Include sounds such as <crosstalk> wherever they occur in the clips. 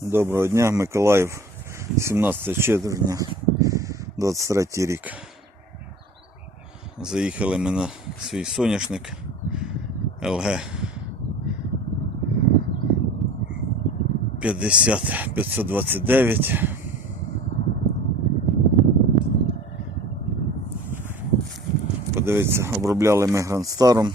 Доброго дня, Миколаїв, 17 червня, 23 рік. Заїхали ми на свій соняшник ЛГ 50 529. Подивіться, обробляли ми Грандстаром.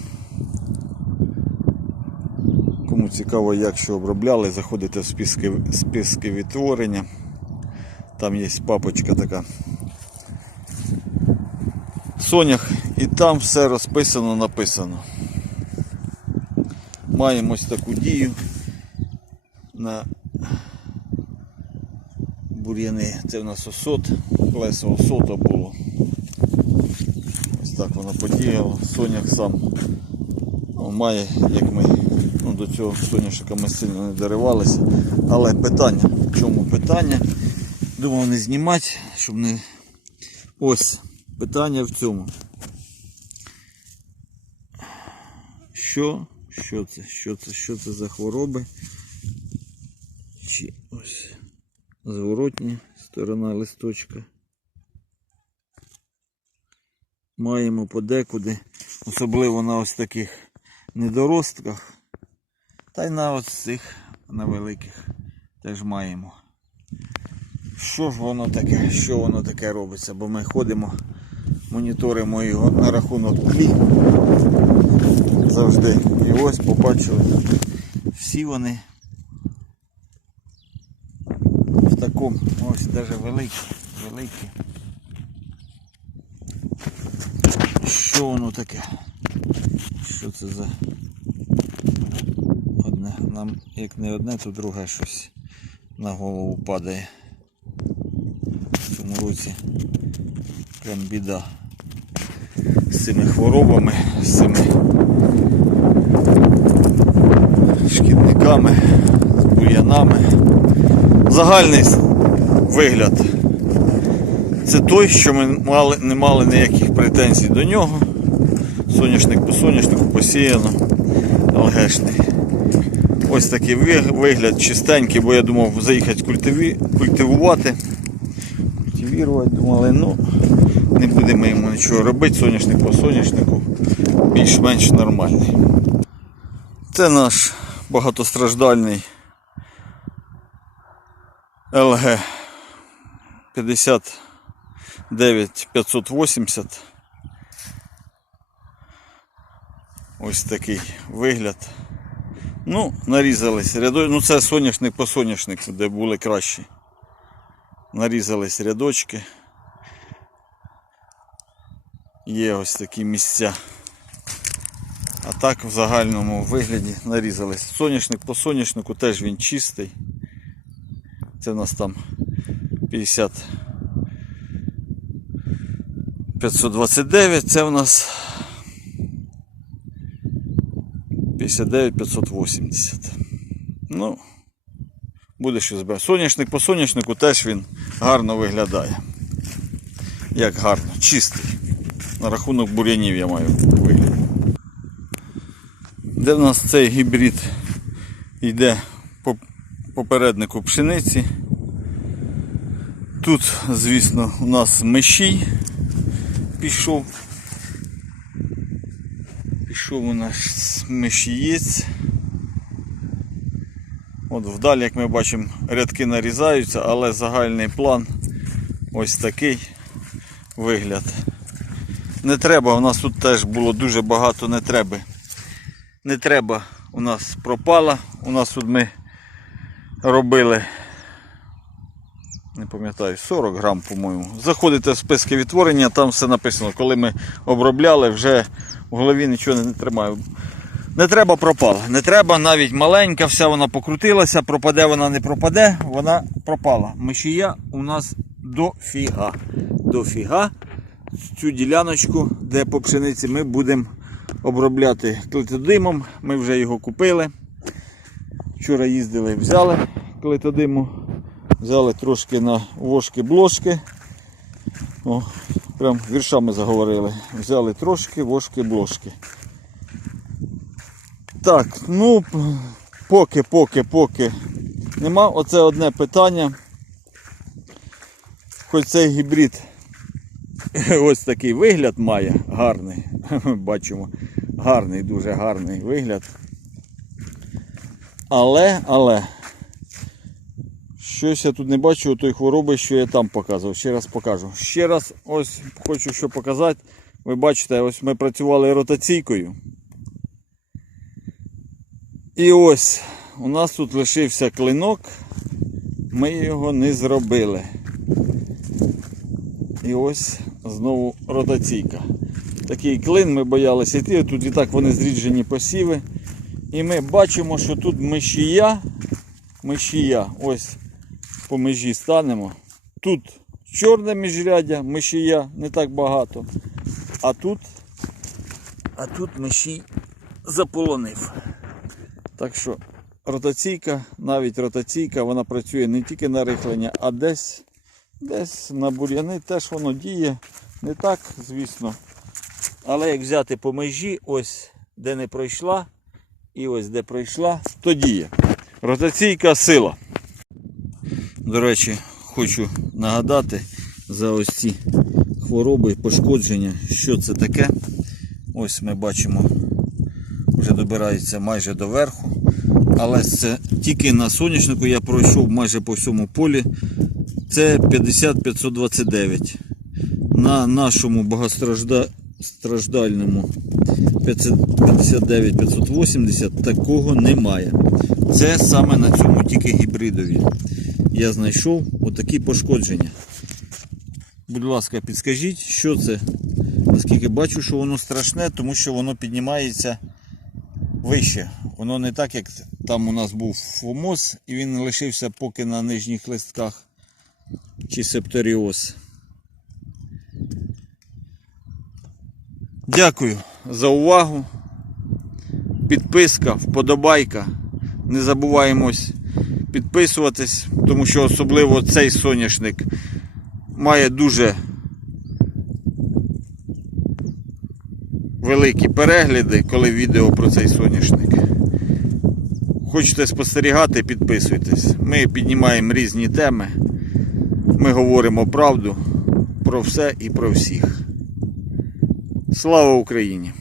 Цікаво, як що обробляли, заходите в списки, списки відтворення. Там є папочка така. Сонях, і там все розписано, написано. Маємо ось таку дію на бур'яни. Це в нас осот, плесо осота було. Ось так воно подіяло. Сонях сам має, як ми цього соняшника ми сильно не доривалися. Але питання, в чому питання? Думав не знімати, щоб не. Ось питання в цьому. Що? Що це? Що це? Що це за хвороби? Чи ось зворотня сторона листочка. Маємо подекуди, особливо на ось таких недоростках, та й на ось цих на великих теж маємо. Що ж воно таке? Що воно таке робиться? Бо ми ходимо, моніторимо його на рахунок тлі. Завжди. І ось побачили. Всі вони в такому, ось навіть великі, великі. Що воно таке? Що це за? Нам як не одне, то друге щось на голову падає. В цьому році прям біда. З цими хворобами, з цими шкідниками, з бур'янами. Загальний вигляд це той, що ми мали, не мали ніяких претензій до нього. Соняшник по соняшнику посіяно. ЛГшний. Ось такий вигляд чистенький, бо я думав заїхати культиві, культивувати. Культивувати думали, ну не будемо йому нічого робити, соняшник по соняшнику більш-менш нормальний. Це наш багатостраждальний ЛГ 59 580. Ось такий вигляд. Ну, нарізались рядочки. Ну це соняшник по соняшнику, де були кращі. Нарізались рядочки. Є ось такі місця. А так в загальному вигляді нарізались. Соняшник по соняшнику теж він чистий. Це в нас там 50 529, це в нас 59 580. Ну, буде що збирати. Соняшник по соняшнику теж він гарно виглядає. Як гарно, чистий. На рахунок бур'янів я маю вигляд. Де в нас цей гібрид йде по попереднику пшениці. Тут, звісно, у нас мещій пішов. Пішов у нас мещієць. От вдалі, як ми бачимо, рядки нарізаються, але загальний план ось такий вигляд. Не треба, у нас тут теж було дуже багато не треба. Не треба у нас пропала. У нас тут ми робили, не пам'ятаю, 40 грам, по-моєму. Заходите в списки відтворення, там все написано. Коли ми обробляли, вже в голові нічого не тримаю. Не треба пропала. Не треба, навіть маленька, вся вона покрутилася, пропаде вона не пропаде, вона пропала. Мишія у нас дофіга. Дофіга. Цю діляночку, де по пшениці ми будемо обробляти клетодимом. Ми вже його купили. Вчора їздили, взяли клетодиму, взяли трошки на вошки-блошки. Прям віршами заговорили. Взяли трошки вошки-блошки. Так, ну поки, поки, поки Нема оце одне питання. Хоч цей гібрид <laughs> ось такий вигляд має гарний. <laughs> Бачимо, гарний, дуже гарний вигляд. Але, але, щось я тут не бачу тої хвороби, що я там показував. Ще раз покажу. Ще раз ось хочу що показати. Ви бачите, ось ми працювали ротаційкою. І ось у нас тут лишився клинок. Ми його не зробили. І ось знову ротаційка. Такий клин ми боялися йти. Тут і так вони зріджені посіви. І ми бачимо, що тут мишія. Мишія. Ось по межі станемо. Тут чорне міжряддя, мишія, не так багато. А тут, а тут мишій заполонив. Так що ротаційка, навіть ротаційка, вона працює не тільки на рихлення, а десь, десь на бур'яни теж воно діє. Не так, звісно. Але як взяти по межі, ось де не пройшла, і ось де пройшла, то діє. Ротаційка сила. До речі, хочу нагадати за ось ці хвороби, пошкодження, що це таке. Ось ми бачимо, вже добирається майже до верху. Але це тільки на соняшнику я пройшов майже по всьому полі. Це 50-529. На нашому багатостраждальному 59-580 такого немає. Це саме на цьому тільки гібридові. Я знайшов отакі пошкодження. Будь ласка, підскажіть, що це? Наскільки бачу, що воно страшне, тому що воно піднімається вище. Воно не так, як там у нас був фомоз, і він лишився поки на нижніх листках чи септоріоз. Дякую за увагу. Підписка, вподобайка. Не забуваємось підписуватись, тому що особливо цей соняшник має дуже великі перегляди, коли відео про цей соняшник. Хочете спостерігати, підписуйтесь. Ми піднімаємо різні теми. Ми говоримо правду про все і про всіх. Слава Україні!